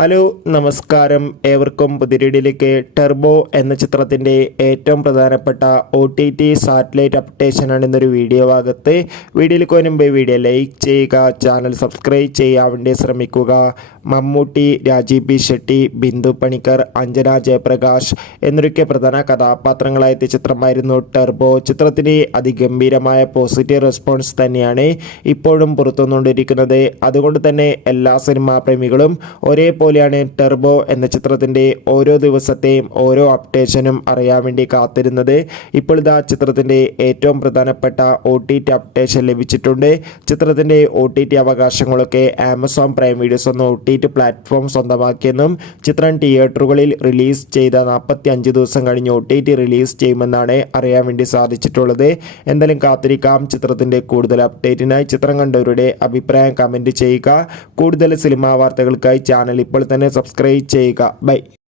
Hello നമസ്കാരം, ഏവർക്കും പുതിരീടിലേക്ക്. Turbo എന്ന ചിത്രത്തിൻ്റെ ഏറ്റവും പ്രധാനപ്പെട്ട OTT സാറ്റലൈറ്റ് അപ്ഡേഷനാണ് ഇന്നൊരു വീഡിയോ ഭാഗത്ത്. വീഡിയോയിലേക്ക് വരുമ്പോൾ വീഡിയോ ലൈക്ക് ചെയ്യുക, ചാനൽ സബ്സ്ക്രൈബ് ചെയ്യാൻ വേണ്ടി ശ്രമിക്കുക. മമ്മൂട്ടി, രാജീവ് ബി ഷെട്ടി, ബിന്ദു പണിക്കർ, അഞ്ജന ജയപ്രകാശ് എന്നൊക്കെ പ്രധാന കഥാപാത്രങ്ങളായ ചിത്രമായിരുന്നു ടെർബോ. ചിത്രത്തിന് അതിഗംഭീരമായ പോസിറ്റീവ് റെസ്പോൺസ് തന്നെയാണ് ഇപ്പോഴും പുറത്തുവന്നുകൊണ്ടിരിക്കുന്നത്. അതുകൊണ്ട് തന്നെ എല്ലാ സിനിമാ പ്രേമികളും ഒരേപോലെയാണ് ടെർബോ എന്ന ചിത്രത്തിൻ്റെ ഓരോ ദിവസത്തെയും ഓരോ അപ്ഡേഷനും അറിയാൻ വേണ്ടി കാത്തിരുന്നത്. ഇപ്പോൾ ഇതാ ചിത്രത്തിൻ്റെ ഏറ്റവും പ്രധാനപ്പെട്ട OTT അപ്ഡേഷൻ ലഭിച്ചിട്ടുണ്ട്. ചിത്രത്തിൻ്റെ OTT അവകാശങ്ങളൊക്കെ ആമസോൺ പ്രൈം വീഡിയോസ് എന്ന OTT പ്ലാറ്റ്ഫോം സ്വന്തമാക്കിയെന്നും ചിത്രം തിയേറ്ററുകളിൽ റിലീസ് ചെയ്ത 45 ദിവസം കഴിഞ്ഞ് OTT റിലീസ് ചെയ്യുമെന്നാണ് അറിയാൻ വേണ്ടി സാധിച്ചിട്ടുള്ളത്. എന്തായാലും കാത്തിരിക്കാം ചിത്രത്തിൻ്റെ കൂടുതൽ അപ്ഡേറ്റിനായി. ചിത്രം കണ്ടവരുടെ അഭിപ്രായം കമൻറ്റ് ചെയ്യുക. കൂടുതൽ സിനിമാ വാർത്തകൾക്കായി ചാനൽ ഇപ്പോൾ തന്നെ സബ്സ്ക്രൈബ് ചെയ്യുക. ബൈ.